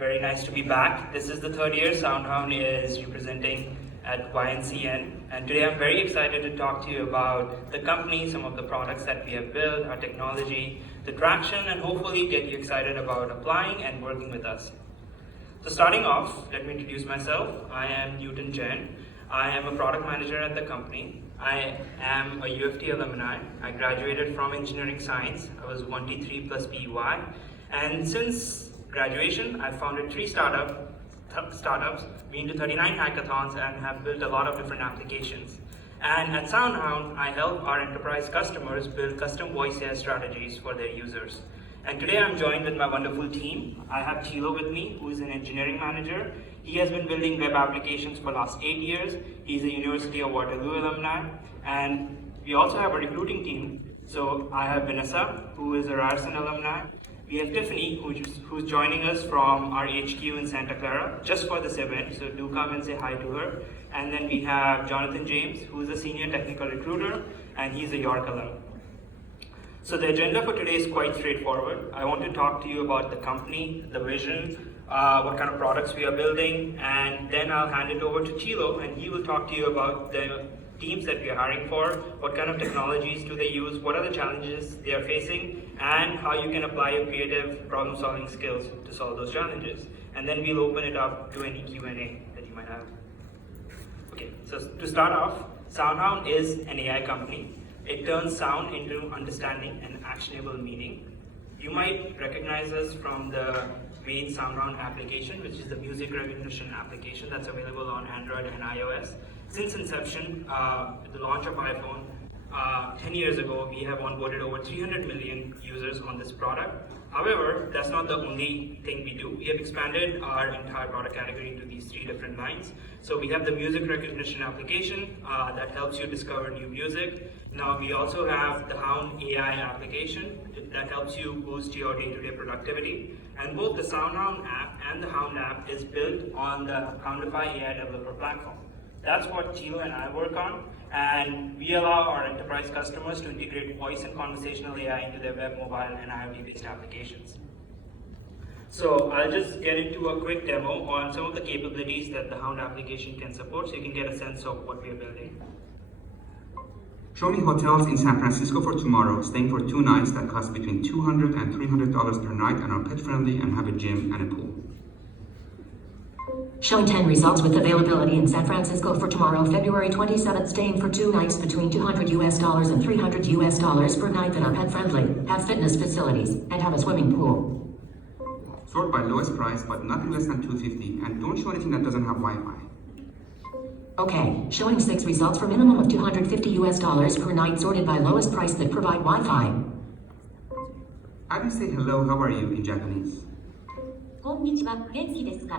Very nice to be back. This is the third year SoundHound is representing at YNCN, and today I'm very excited to talk to you about the company, some of the products that we have built, our technology, the traction, and hopefully get you excited about applying and working with us. So starting off, let me introduce myself. I am Newton Jain. I am a product manager at the company. I am a UFT alumni. I graduated from engineering science. I was 1T3 plus BY. And since graduation, I founded 3 startups, been to 39 hackathons, and have built a lot of different applications. And at SoundHound, I help our enterprise customers build custom voice AI strategies for their users. And today I'm joined with my wonderful team. I have Tilo with me, who is an engineering manager. He has been building web applications for the last 8 years. He's a University of Waterloo alumni. And we also have a recruiting team. So I have Vanessa, who is a Ryerson alumni. We have Tiffany, who's joining us from our HQ in Santa Clara, just for this event. So do come and say hi to her. And then we have Jonathan James, who's a senior technical recruiter, and he's a York alum. So the agenda for today is quite straightforward. I want to talk to you about the company, the vision, what kind of products we are building, and then I'll hand it over to Tilo, and he will talk to you about the teams that we are hiring for, what kind of technologies do they use, what are the challenges they are facing, and how you can apply your creative problem-solving skills to solve those challenges. And then we'll open it up to any Q&A that you might have. Okay, so to start off, SoundHound is an AI company. It turns sound into understanding and actionable meaning. You might recognize us from the main SoundHound application, which is the music recognition application that's available on Android and iOS. Since inception, the launch of iPhone 10 years ago, we have onboarded over 300 million users on this product. However, that's not the only thing we do. We have expanded our entire product category into these 3 different lines. So we have the music recognition application that helps you discover new music. Now we also have the Hound AI application that helps you boost your day-to-day productivity. And both the SoundHound app and the Hound app is built on the Houndify AI developer platform. That's what Tilo and I work on, and we allow our enterprise customers to integrate voice and conversational AI into their web, mobile, and IoT-based applications. So I'll just get into a quick demo on some of the capabilities that the Hound application can support so you can get a sense of what we are building. Show me hotels in San Francisco for tomorrow, staying for 2 nights that cost between $200 and $300 per night and are pet-friendly and have a gym and a pool. Showing 10 results with availability in San Francisco for tomorrow, February 27th, staying for 2 nights between $200 and $300 per night that are pet-friendly, have fitness facilities, and have a swimming pool. Sort by lowest price, but nothing less than $250, and don't show anything that doesn't have Wi-Fi. Okay, showing 6 results for minimum of $250 per night, sorted by lowest price that provide Wi-Fi. How do you say hello, how are you in Japanese? こんにちは、元気ですか?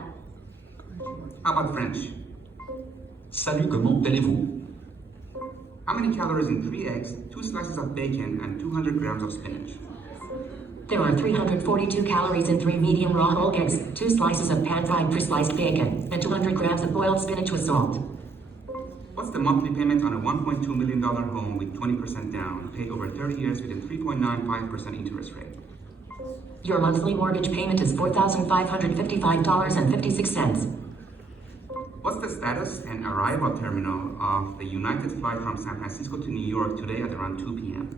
How about French? Salut, comment allez-vous? How many calories in 3 eggs, 2 slices of bacon, and 200 grams of spinach? There are 342 calories in 3 medium raw whole eggs, 2 slices of pan-fried pre-sliced bacon, and 200 grams of boiled spinach with salt. What's the monthly payment on a $1.2 million home with 20% down, paid over 30 years with a 3.95% interest rate? Your monthly mortgage payment is $4,555.56. What's the status and arrival terminal of the United flight from San Francisco to New York today at around 2 p.m.?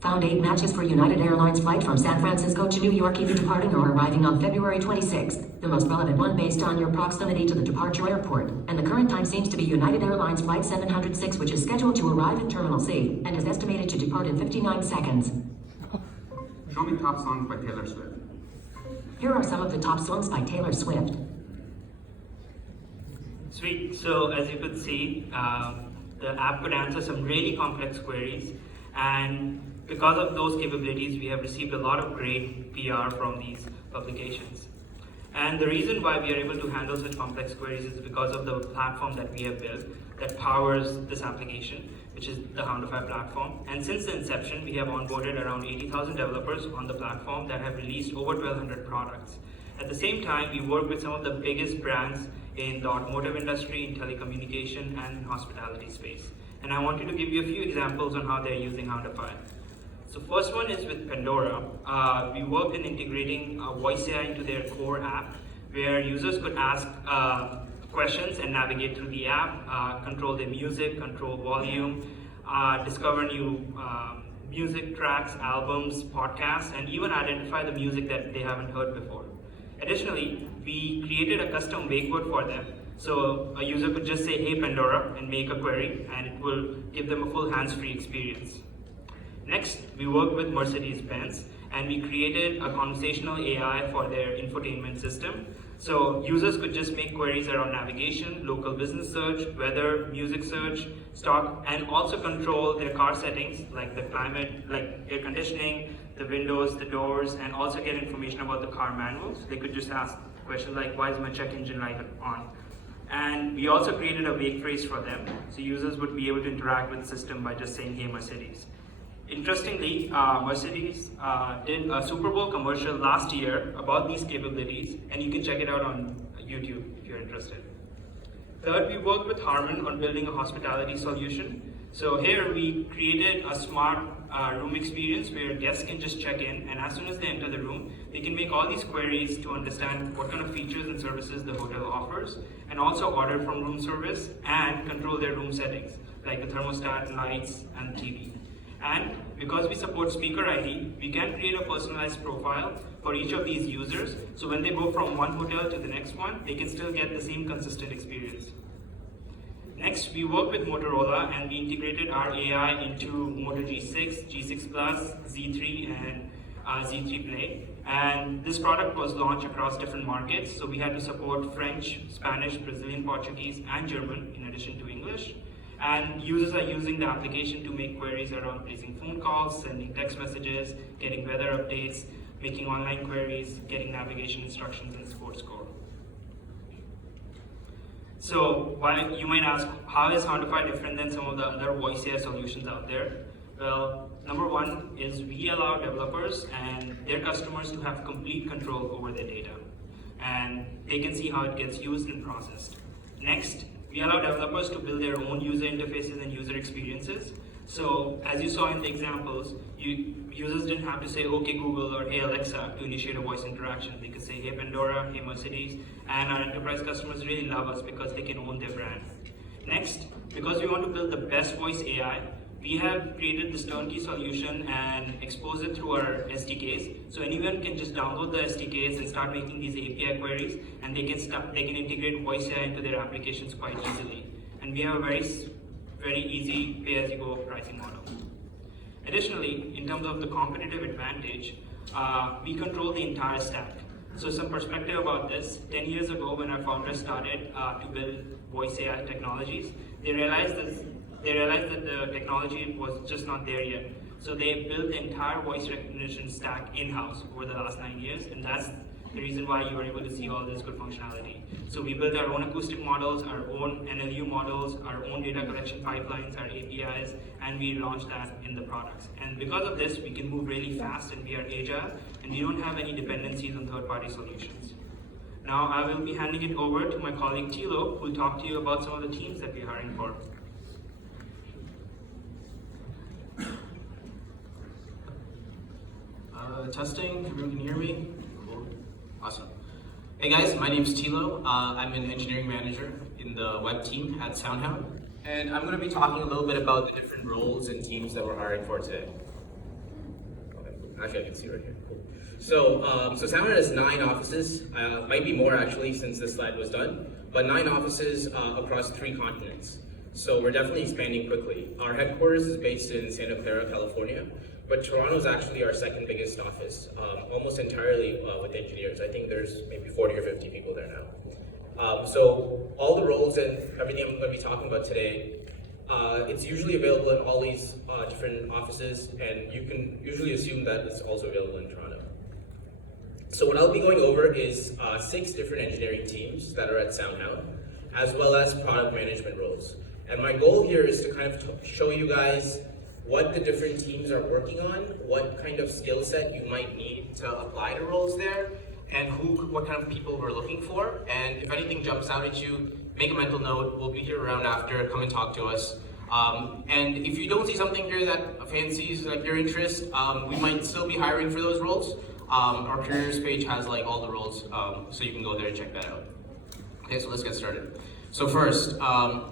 Found 8 matches for United Airlines flight from San Francisco to New York, either departing or arriving on February 26th. The most relevant one based on your proximity to the departure airport. And the current time seems to be United Airlines flight 706, which is scheduled to arrive in Terminal C and is estimated to depart in 59 seconds. Show me top songs by Taylor Swift. Here are some of the top songs by Taylor Swift. Sweet. So as you could see, the app could answer some really complex queries, and because of those capabilities, we have received a lot of great PR from these publications. And the reason why we are able to handle such complex queries is because of the platform that we have built that powers this application, which is the Houndify platform. And since the inception, we have onboarded around 80,000 developers on the platform that have released over 1,200 products. At the same time, we work with some of the biggest brands in the automotive industry, in telecommunication, and in hospitality space. And I wanted to give you a few examples on how they're using Houndify. So first one is with Pandora. We worked in integrating voice AI into their core app where users could ask questions and navigate through the app, control their music, control volume, discover new music tracks, albums, podcasts, and even identify the music that they haven't heard before. Additionally, we created a custom wake word for them. So a user could just say, "Hey Pandora," and make a query, and it will give them a full hands-free experience. Next, we worked with Mercedes-Benz, and we created a conversational AI for their infotainment system. So users could just make queries around navigation, local business search, weather, music search, stock, and also control their car settings like the climate, like air conditioning, the windows, the doors, and also get information about the car manuals. They could just ask questions like, "Why is my check engine light on?" And we also created a wake phrase for them, so users would be able to interact with the system by just saying, "Hey Mercedes." Interestingly, Mercedes did a Super Bowl commercial last year about these capabilities, and you can check it out on YouTube if you're interested. Third, we worked with Harman on building a hospitality solution. So here we created a smart room experience where guests can just check in, and as soon as they enter the room, they can make all these queries to understand what kind of features and services the hotel offers, and also order from room service and control their room settings, like the thermostat, lights, and TV. And because we support speaker ID, we can create a personalized profile for each of these users, so when they go from one hotel to the next one, they can still get the same consistent experience. Next, we worked with Motorola and we integrated our AI into Moto G6, G6 Plus, Z3, and Z3 Play. And this product was launched across different markets, so we had to support French, Spanish, Brazilian, Portuguese, and German in addition to English. And users are using the application to make queries around placing phone calls, sending text messages, getting weather updates, making online queries, getting navigation instructions, and sports score. So while you might ask, how is Soundify different than some of the other voice AI solutions out there? Well, number one is we allow developers and their customers to have complete control over their data, and they can see how it gets used and processed. Next, we allow developers to build their own user interfaces and user experiences. So as you saw in the examples, users didn't have to say, "Okay Google" or "Hey Alexa" to initiate a voice interaction. They could say, "Hey Pandora," "Hey Mercedes," and our enterprise customers really love us because they can own their brand. Next, because we want to build the best voice AI, we have created this turnkey solution and exposed it through our SDKs. So anyone can just download the SDKs and start making these API queries, and they can integrate voice AI into their applications quite easily. And we have a very easy pay-as-you-go pricing model. Additionally, in terms of the competitive advantage, we control the entire stack. So some perspective about this, 10 years ago when our founders started to build voice AI technologies, they realized that the technology was just not there yet. So they built the entire voice recognition stack in-house over the last 9 years, and that's the reason why you were able to see all this good functionality. So we built our own acoustic models, our own NLU models, our own data collection pipelines, our APIs, and we launched that in the products. And because of this, we can move really fast and we are agile, and we don't have any dependencies on third-party solutions. Now I will be handing it over to my colleague Tilo, who will talk to you about some of the teams that we're hiring for. Testing, everyone can hear me? Cool. Awesome. Hey guys, my name's Tilo. I'm an engineering manager in the web team at SoundHound. And I'm going to be talking a little bit about the different roles and teams that we're hiring for today. Actually, I can see right here. Cool. So SoundHound has 9 offices. Might be more actually since this slide was done, but 9 offices across 3 continents. So we're definitely expanding quickly. Our headquarters is based in Santa Clara, California, but Toronto is actually our second biggest office, almost entirely with engineers. I think there's maybe 40 or 50 people there now. So all the roles and everything I'm going to be talking about today, it's usually available in all these different offices, and you can usually assume that it's also available in Toronto. So what I'll be going over is 6 different engineering teams that are at SoundHound, as well as product management roles. And my goal here is to kind of show you guys what the different teams are working on, what kind of skill set you might need to apply to roles there, and what kind of people we're looking for. And if anything jumps out at you, make a mental note. We'll be here around after. Come and talk to us. And if you don't see something here that fancies like your interest, we might still be hiring for those roles. Our careers page has like all the roles, so you can go there and check that out. Okay, so let's get started. So first,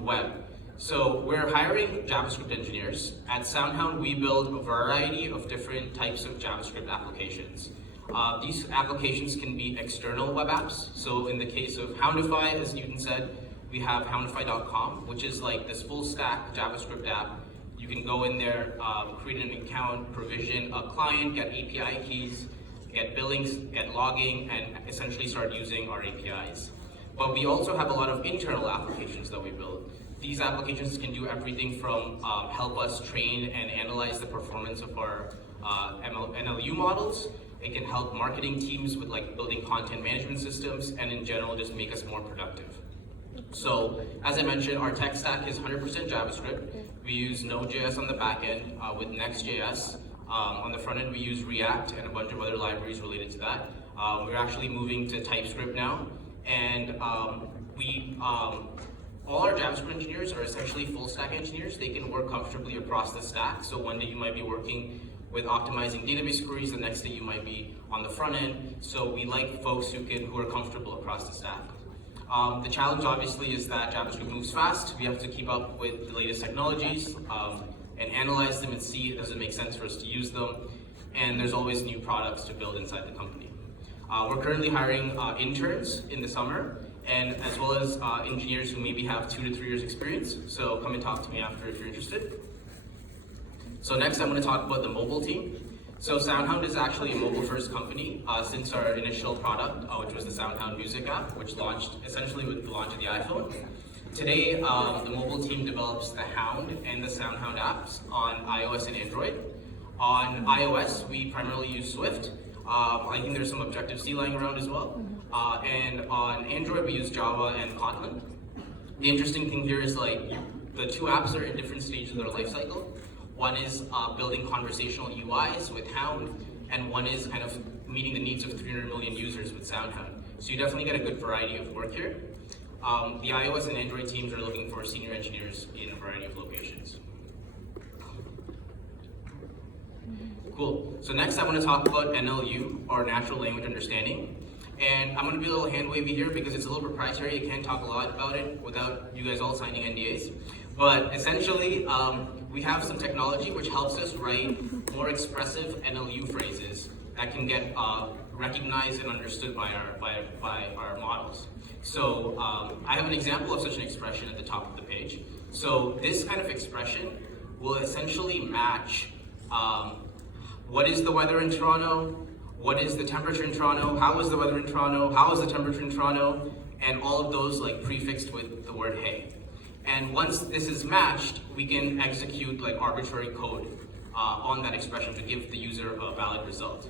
web. So we're hiring JavaScript engineers. At SoundHound, we build a variety of different types of JavaScript applications. These applications can be external web apps. So in the case of Houndify, as Newton said, we have houndify.com, which is like this full stack JavaScript app. You can go in there, create an account, provision a client, get API keys, get billings, get logging, and essentially start using our APIs. But we also have a lot of internal applications that we build. These applications can do everything from help us train and analyze the performance of our NLU models. It can help marketing teams with like building content management systems, and in general just make us more productive. So as I mentioned, our tech stack is 100% JavaScript. We use Node.js on the back end with Next.js. On the front end, we use React and a bunch of other libraries related to that. We're actually moving to TypeScript now, and all our JavaScript engineers are essentially full stack engineers. They can work comfortably across the stack. So one day you might be working with optimizing database queries, the next day you might be on the front end. So we like folks who are comfortable across the stack. The challenge obviously is that JavaScript moves fast. We have to keep up with the latest technologies and analyze them and see does it make sense for us to use them. And there's always new products to build inside the company. We're currently hiring interns in the summer, and as well as engineers who maybe have 2 to 3 years experience. So come and talk to me after if you're interested. So next I'm going to talk about the mobile team. So SoundHound is actually a mobile-first company since our initial product, which was the SoundHound Music app, which launched essentially with the launch of the iPhone. Today, the mobile team develops the Hound and the SoundHound apps on iOS and Android. On iOS, we primarily use Swift. I think there's some Objective-C lying around as well. And on Android, we use Java and Kotlin. The interesting thing here is like the two apps are in different stages of their life cycle. One is building conversational UIs with Hound, and one is kind of meeting the needs of 300 million users with SoundHound. So you definitely get a good variety of work here. The iOS and Android teams are looking for senior engineers in a variety of locations. Cool. So next I want to talk about NLU, or Natural Language Understanding. And I'm going to be a little hand wavy here because it's a little proprietary. You can't talk a lot about it without you guys all signing NDAs. But essentially, we have some technology which helps us write more expressive NLU phrases that can get recognized and understood by our models. So I have an example of such an expression at the top of the page. So this kind of expression will essentially match what is the weather in Toronto, what is the temperature in Toronto, how is the weather in Toronto, how is the temperature in Toronto, and all of those like prefixed with the word hey. And once this is matched, we can execute like arbitrary code on that expression to give the user a valid result.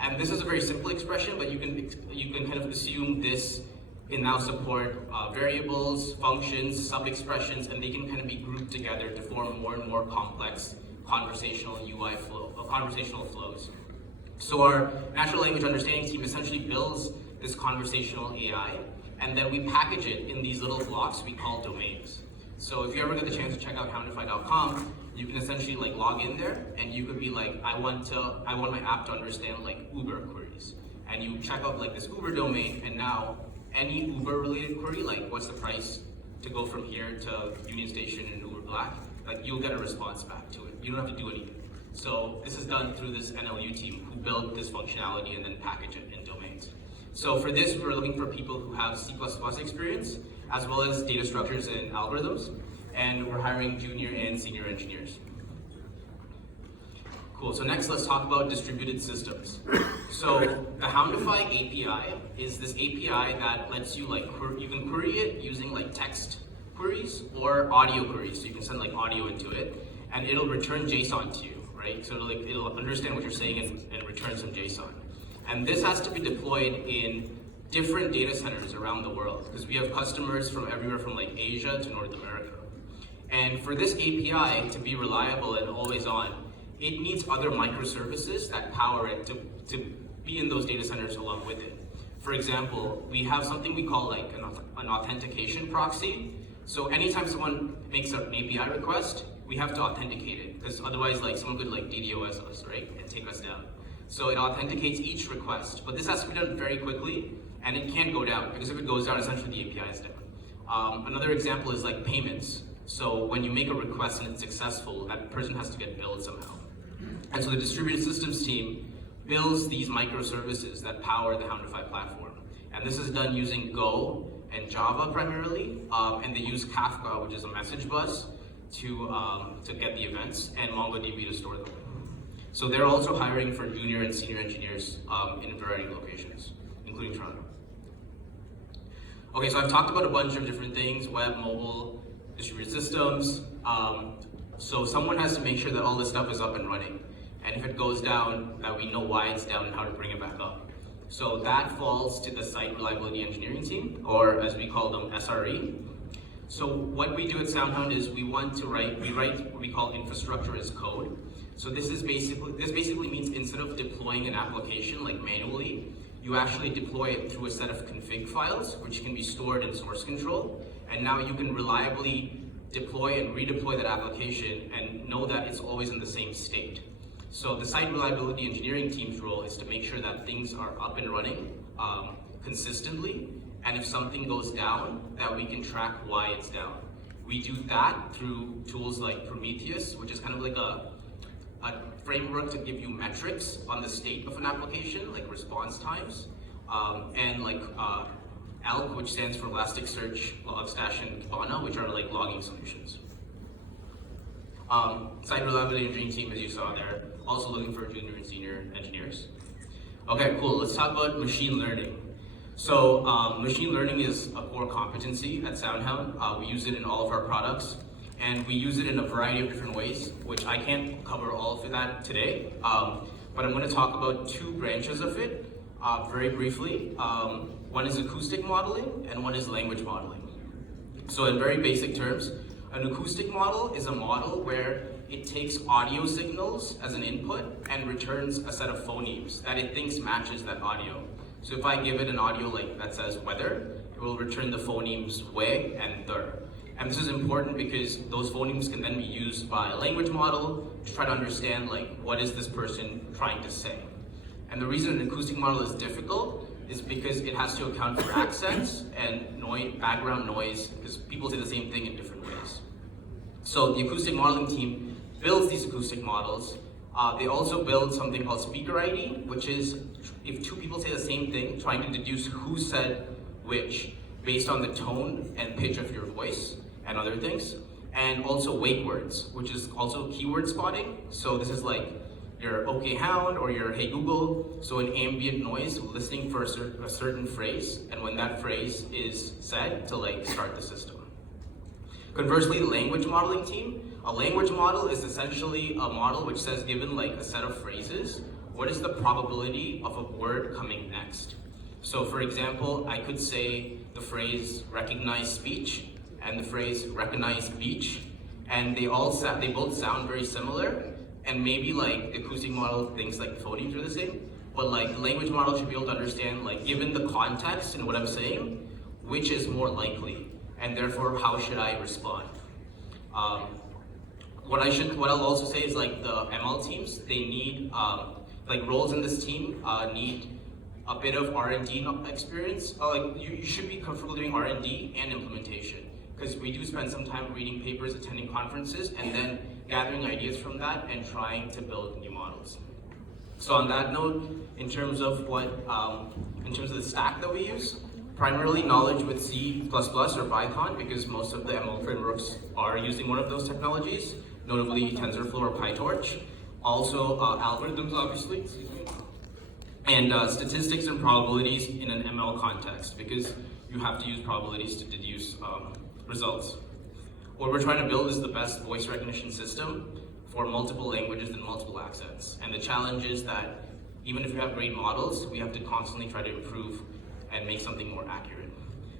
And this is a very simple expression, but you can kind of assume this can now support variables, functions, sub-expressions, and they can kind of be grouped together to form more and more complex conversational UI flow, conversational flows. So our natural language understanding team essentially builds this conversational AI, and then we package it in these little blocks we call domains. So if you ever get the chance to check out houndify.com, you can essentially like log in there, and you could be like, I want my app to understand like Uber queries, and you check out like this Uber domain, and now any Uber related query, like what's the price to go from here to Union Station and Uber Black, like you'll get a response back to it. You don't have to do anything. So this is done through this NLU team who built this functionality and then package it in domains. So for this, we're looking for people who have C++ experience, as well as data structures and algorithms, and we're hiring junior and senior engineers. Cool, so next let's talk about distributed systems. So the Houndify API is this API that lets you you can query it using like text queries or audio queries. So you can send like audio into it, and it'll return JSON to you, right? So it'll understand what you're saying and return some JSON. And this has to be deployed in different data centers around the world, because we have customers from everywhere from like Asia to North America. And for this API to be reliable and always on, it needs other microservices that power it to be in those data centers along with it. For example, we have something we call like an authentication proxy. So anytime someone makes an API request, we have to authenticate it, because otherwise like someone could like DDoS us, right, and take us down. So it authenticates each request, but this has to be done very quickly, and it can't go down, because if it goes down, essentially the API is down. Another example is like payments. So when you make a request and it's successful, that person has to get billed somehow. And so the distributed systems team builds these microservices that power the Houndify platform. And this is done using Go and Java primarily, and they use Kafka, which is a message bus, to get the events, and MongoDB to store them. So they're also hiring for junior and senior engineers in a variety of locations, including Toronto. Okay, so I've talked about a bunch of different things: web, mobile, distributed systems. So someone has to make sure that all this stuff is up and running. And if it goes down, that we know why it's down and how to bring it back up. So that falls to the Site Reliability Engineering team, or as we call them, SRE. So what we do at SoundHound is we write what we call infrastructure as code. So this basically means instead of deploying an application like manually, you actually deploy it through a set of config files, which can be stored in source control. And now you can reliably deploy and redeploy that application and know that it's always in the same state. So the Site Reliability Engineering team's role is to make sure that things are up and running consistently, and if something goes down, that we can track why it's down. We do that through tools like Prometheus, which is kind of like a framework to give you metrics on the state of an application, like response times, and like ELK, which stands for Elasticsearch, Logstash, and Kibana, which are like logging solutions. Site Reliability Engineering team, as you saw there, also looking for junior and senior engineers. Okay, cool. Let's talk about machine learning. So machine learning is a core competency at SoundHound. We use it in all of our products, and we use it in a variety of different ways, which I can't cover all of that today. But I'm going to talk about two branches of it very briefly. One is acoustic modeling, and one is language modeling. So in very basic terms, an acoustic model is a model where it takes audio signals as an input and returns a set of phonemes that it thinks matches that audio. So if I give it an audio like that says weather, it will return the phonemes we and der. And this is important because those phonemes can then be used by a language model to try to understand like what is this person trying to say. And the reason an acoustic model is difficult is because it has to account for accents and noise, background noise, because people say the same thing in different ways. So the acoustic modeling team builds these acoustic models. They also build something called speaker ID, which is if two people say the same thing, trying to deduce who said which based on the tone and pitch of your voice and other things. And also wake words, which is also keyword spotting. So this is like your OK Hound or your Hey Google. So an ambient noise, listening for a certain phrase, and when that phrase is said, to like start the system. Conversely, the language modeling team, a language model is essentially a model which says, given like a set of phrases, what is the probability of a word coming next? So for example, I could say the phrase recognize speech and the phrase recognize beach, and they both sound very similar, and maybe like the acoustic model thinks like the phonemes are the same, but like the language model should be able to understand, like given the context and what I'm saying, which is more likely, and therefore how should I respond? What I'll also say is like the ML teams, they need, like roles in this team need a bit of R&D experience. Like you should be comfortable doing R&D and implementation, because we do spend some time reading papers, attending conferences, and then gathering ideas from that and trying to build new models. So on that note, in terms of the stack that we use, primarily knowledge with C++ or Python, because most of the ML frameworks are using one of those technologies, notably TensorFlow or PyTorch. Also algorithms, obviously, and statistics and probabilities in an ML context, because you have to use probabilities to deduce results. What we're trying to build is the best voice recognition system for multiple languages and multiple accents. And the challenge is that even if you have great models, we have to constantly try to improve and make something more accurate.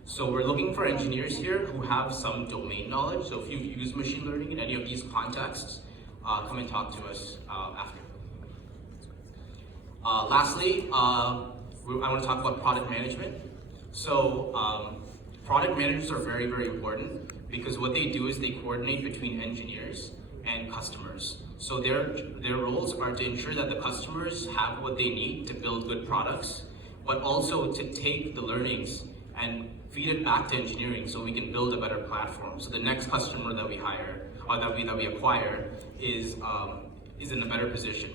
So we're looking for engineers here who have some domain knowledge. So if you've used machine learning in any of these contexts, come and talk to us after. Lastly, I want to talk about product management. So product managers are very, very important, because what they do is they coordinate between engineers and customers. So their roles are to ensure that the customers have what they need to build good products, but also to take the learnings and feed it back to engineering so we can build a better platform. So the next customer that we hire or that we acquire is in a better position.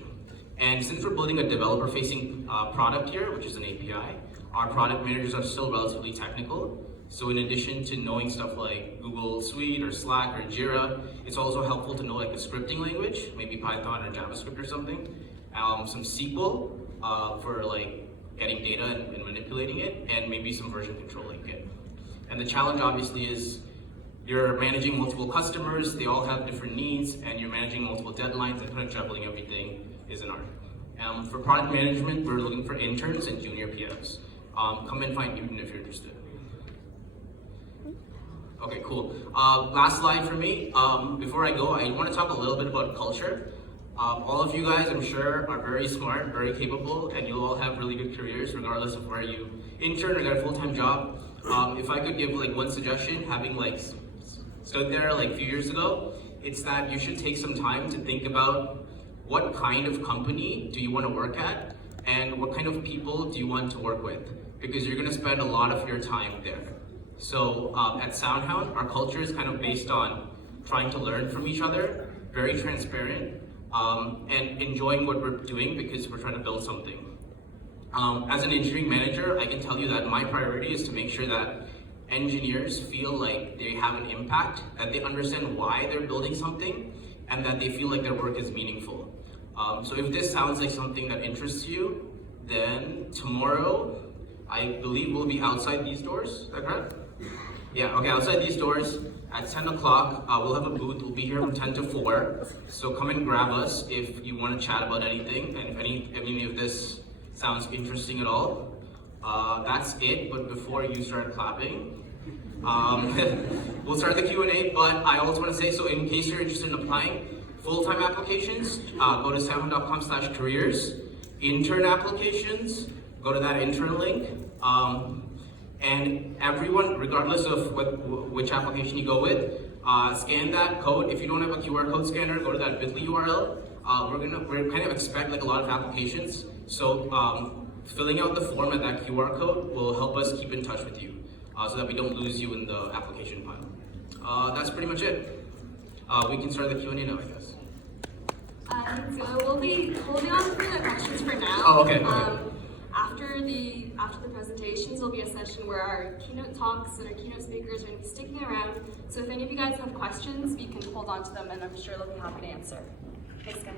And since we're building a developer-facing product here, which is an API, our product managers are still relatively technical. So in addition to knowing stuff like Google Suite or Slack or Jira, it's also helpful to know like a scripting language, maybe Python or JavaScript or something, some SQL for like getting data and manipulating it, and maybe some version control like Git. And the challenge obviously is you're managing multiple customers, they all have different needs, and you're managing multiple deadlines, and kind of juggling everything is an art. For product management, we're looking for interns and junior PMs. Come and find Newton if you're interested. Okay, cool. Last slide for me. Before I go, I want to talk a little bit about culture. All of you guys, I'm sure, are very smart, very capable, and you'll all have really good careers regardless of where you intern or get a full-time job. If I could give like one suggestion, having like stood there like a few years ago, it's that you should take some time to think about what kind of company do you want to work at and what kind of people do you want to work with, because you're going to spend a lot of your time there. So at SoundHound, our culture is kind of based on trying to learn from each other, very transparent, and enjoying what we're doing because we're trying to build something. As an engineering manager, I can tell you that my priority is to make sure that engineers feel like they have an impact, that they understand why they're building something, and that they feel like their work is meaningful. So if this sounds like something that interests you, then tomorrow, I believe we'll be outside these doors, is that correct? Yeah, okay, outside these doors at 10 o'clock, we'll have a booth. We'll be here from 10 to 4. So come and grab us if you want to chat about anything, and if any of this sounds interesting at all. That's it, but before you start clapping, we'll start the Q&A, but I also want to say, so in case you're interested in applying full-time applications, go to soundhound.com/careers. Intern applications, go to that intern link. And everyone, regardless of which application you go with, scan that code. If you don't have a QR code scanner, go to that bit.ly URL. We're kind of expect like a lot of applications. So filling out the form at that QR code will help us keep in touch with you so that we don't lose you in the application pile. That's pretty much it. We can start the Q&A now, I guess. So we'll be holding on for the questions for now. Oh, okay. After the presentations, there'll be a session where our keynote talks and our keynote speakers are going to be sticking around. So if any of you guys have questions, you can hold on to them, and I'm sure they'll be happy to answer. Thanks, guys.